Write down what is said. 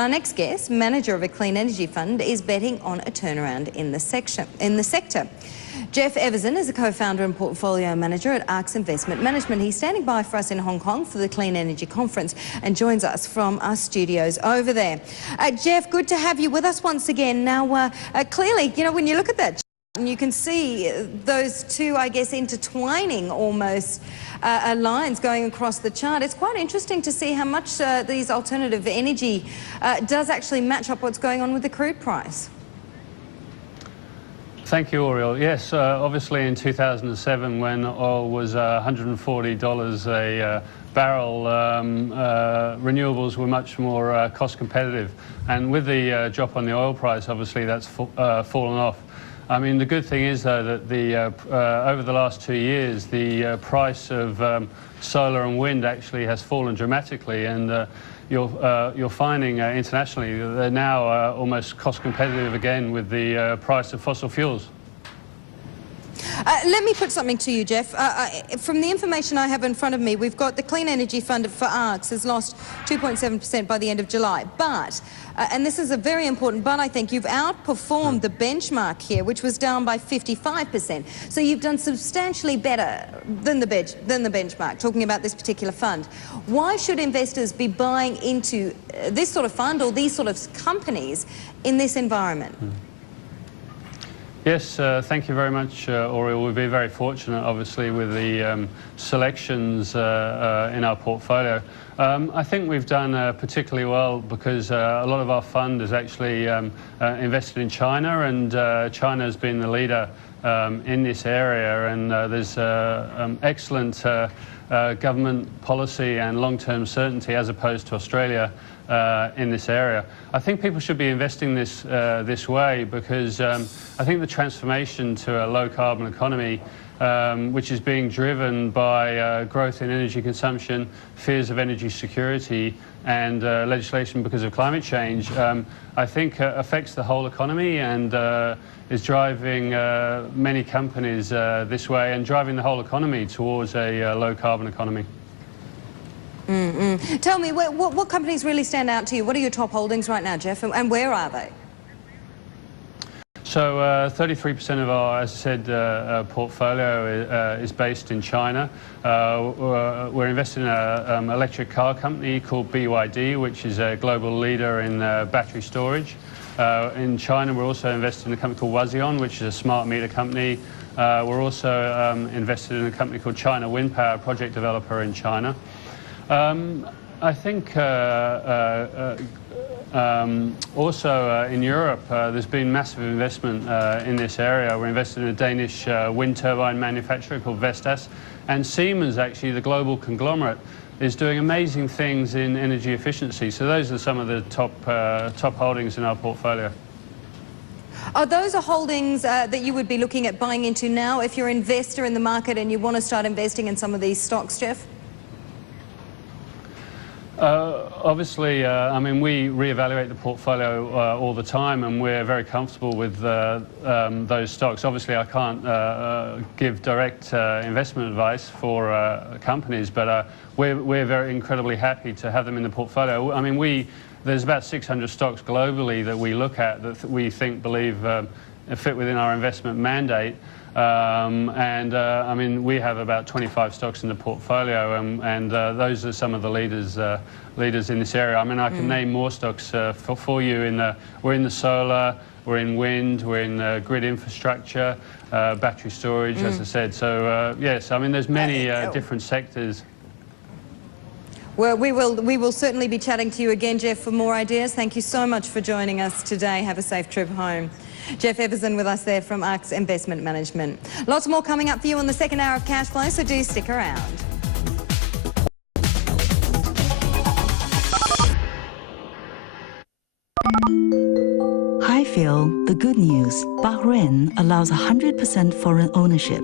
Our next guest, manager of a clean energy fund, is betting on a turnaround in the sector. Jeff Everson is a co-founder and portfolio manager at ARC's Investment Management. He's standing by for us in Hong Kong for the Clean Energy Conference and joins us from our studios over there. Jeff, good to have you with us once again. Now, clearly, you know, when you look at that, you can see those two, I guess, intertwining almost lines going across the chart. It's quite interesting to see how much these alternative energy does actually match up what's going on with the crude price. Thank you, Oriel. Yes, obviously in 2007, when oil was $140 a barrel, renewables were much more cost competitive. And with the drop on the oil price, obviously that's fallen off. I mean, the good thing is, though, that over the last 2 years, the price of solar and wind actually has fallen dramatically, and you're finding internationally that they're now almost cost competitive again with the price of fossil fuels. Let me put something to you, Jeff. From the information I have in front of me, we've got the Clean Energy Fund for ARCs has lost 2.7% by the end of July. But, and this is a very important but, I think you've outperformed the benchmark here, which was down by 55%. So you've done substantially better than the benchmark, talking about this particular fund. Why should investors be buying into this sort of fund or these sort of companies in this environment? Yes, thank you very much, Oriel. We've been very fortunate, obviously, with the selections in our portfolio. I think we've done particularly well because a lot of our fund is actually invested in China, and China has been the leader in this area, and there's excellent government policy and long-term certainty as opposed to Australia in this area. I think people should be investing this way because I think the transformation to a low-carbon economy, which is being driven by growth in energy consumption, fears of energy security, and legislation because of climate change, I think affects the whole economy and is driving many companies this way and driving the whole economy towards a low-carbon economy. Tell me, what companies really stand out to you? What are your top holdings right now, Jeff, and where are they? So 33% of our, as I said, portfolio is based in China. We're invested in an electric car company called BYD, which is a global leader in battery storage. In China, we're also invested in a company called Wazion, which is a smart meter company. We're also invested in a company called China Wind Power, project developer in China. I think also in Europe there's been massive investment in this area. We're invested in a Danish wind turbine manufacturer called Vestas, and Siemens, actually the global conglomerate, is doing amazing things in energy efficiency. So those are some of the top holdings in our portfolio. Are those holdings that you would be looking at buying into now if you're an investor in the market and you want to start investing in some of these stocks, Jeff? Obviously, I mean, we reevaluate the portfolio all the time, and we're very comfortable with those stocks. Obviously, I can't give direct investment advice for companies, but we're very incredibly happy to have them in the portfolio. I mean, there's about 600 stocks globally that we look at that we believe fit within our investment mandate. I mean, we have about 25 stocks in the portfolio, and those are some of the leaders in this area. I mean, I can name more stocks for you. We're in the solar, we're in wind, we're in grid infrastructure, battery storage, as I said. So yes, I mean, there's many different sectors. Well, we will certainly be chatting to you again, Jeff, for more ideas. Thank you so much for joining us today. Have a safe trip home. Jeff Everson with us there from ARC's Investment Management. Lots more coming up for you on the second hour of Cash Flow, so do stick around. Hi Phil, the good news. Bahrain allows 100% foreign ownership.